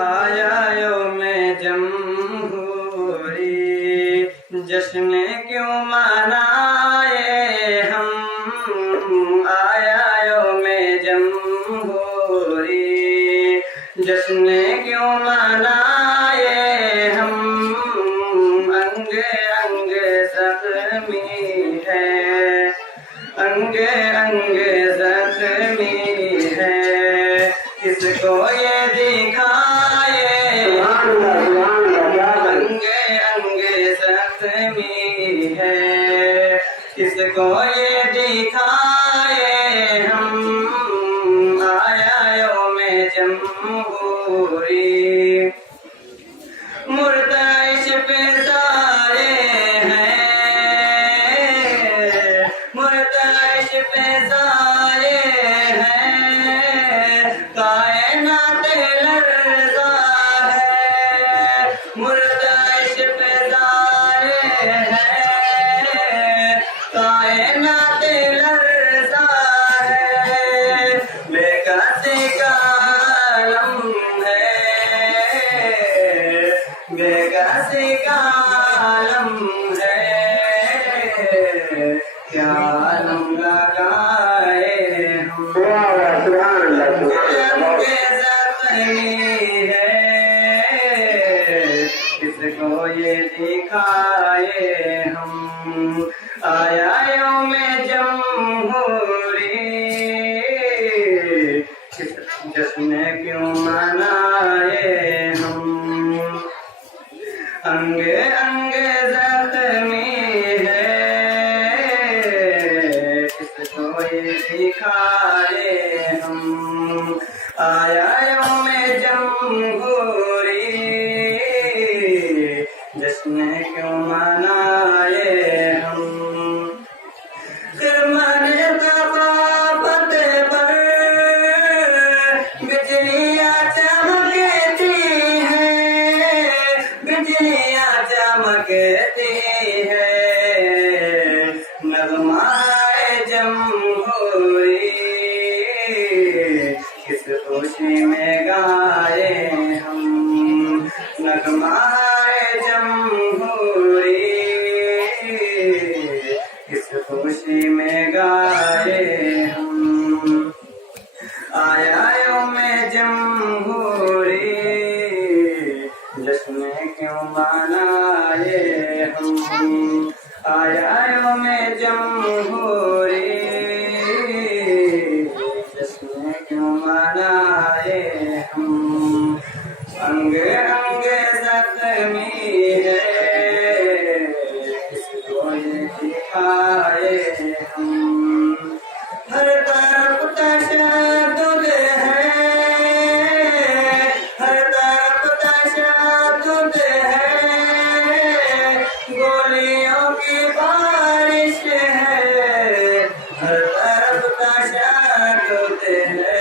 आया यौम जमहूरी, जश्न क्यों मनाए हम। आया यौम जमहूरी, जश्न क्यों मनाए हम। अंग अंग जख्मी है, अंग अंग जख्मी है, किसको ये दिखाए। अंग अंग जख्मी है, किसको ये दिखाए हम। आया यौम जमहूरी, मुर्दाइश पे सारे हैं, मुर्दाइश पे सारे हैं, कायनात लर्ज़ा है। मुर्दाइश पे सारे हैं, कायनात लर्ज़ा है। बेकसी का आलम है, बेकसी का आलम है, क्या आलम लगाए हम। जख्मी है, किसको ये दिखाए हम। आया यौम जमहूरी, जश्न क्यों मनाए हम। अंग अंग जख्मी है, किसको ये दिखाए हम। आया यौम जमहूरी, जश्न क्यों मनाए हम। खिरमन सखावत पर बिजलियाँ चमकती हैं, बिजलियाँ चमकती हैं। नगमाए जमहूरी, किस खुशी में गाए हम। नगमाए जमहूरी, किस खुशी में गाए हम। आया यौम जमहूरी, जश्न क्यों मनाए हम। आया यौम जमहूरी, जश्न क्यों मनाए हम। अंग अंग जख्मी है, किसको ये दिखाए हम। हर तरफ तशद्दुद है, हर तरफ तशद्दुद है, गोलियों की बारिश है। हर तरफ तशद्दुद है,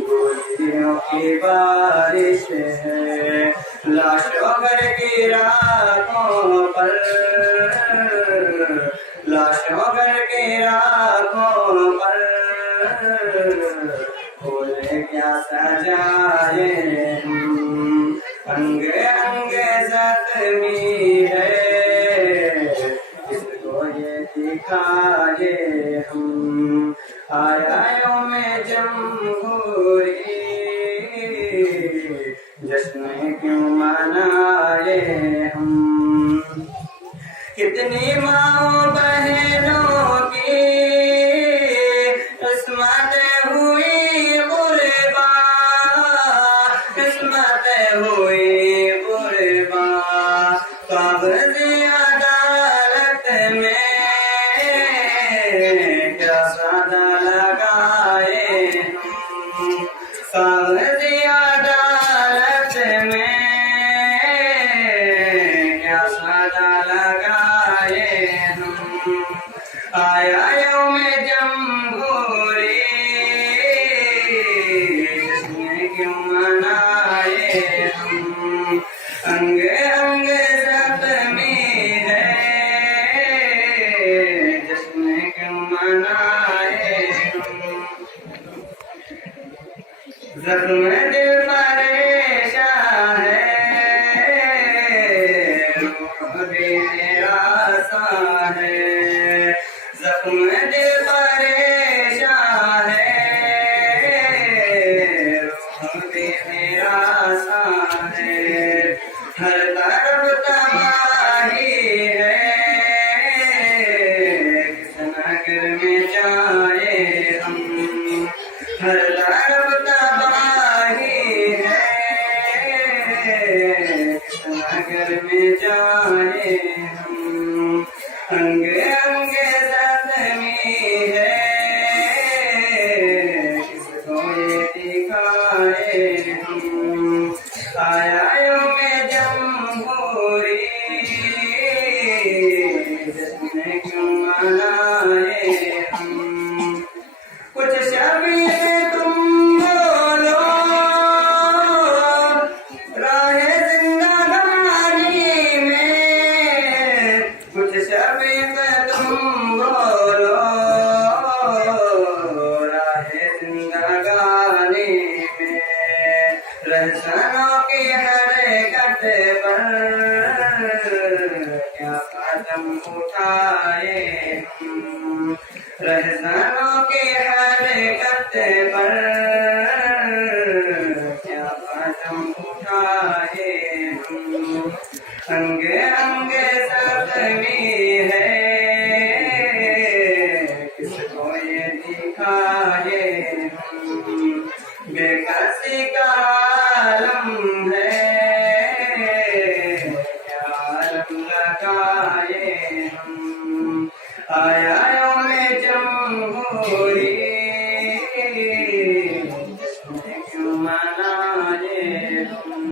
गोलियों की बारिश है। लाशों पर की रातों पर, लाशों पर की रातों पर, फूले क्या सजाए हम। अंग अंग जख्मी है, किसको ये दिखाए हम। आया यौम जमहूरी, जश्न क्यों मनाए हम। कितनी माँ बहनों की किस्मत हुई कुर्बान, किस्मत हुई कुर्बान। कागज़ी अदालत में क्या सदा लगाए हम। कागज़ी अदालत में क्या सदा लगाए हम। आया यौम जमहूरी, जश्न क्यों मनाए हम। अंग अंग जख्मी है, जश्न क्यों मनाए हम। जख्म दिल परेशान है, रूह भी निरासान है। जख्म दिल परेशान है, रूह भी निरासान है। हर तरफ तबाही है, किस नगर में जाए हम। हर तरफ तबाही है, किस नगर में जाए हम। अंग अंग जख्मी है, किसको ये दिखाए हम। आया में जमहूरी, जिसने क्यों मनाए हम। कुछ शबी तुम बोलो, राह जिंदगानी में। कुछ शबी तुम बोलो, राह जिंदगानी में। रहसानों की हरकत पर क्या कदम उठाए हम। रहसानों की हरकत पर क्या कदम उठाए हम। अंग अंग जख्मी है, किसको ये दिखाए हम। बेकसी का आलम है, क्या आलम लगाए हम। आया में जमहूरी, जिसने क्यों मनाए हम।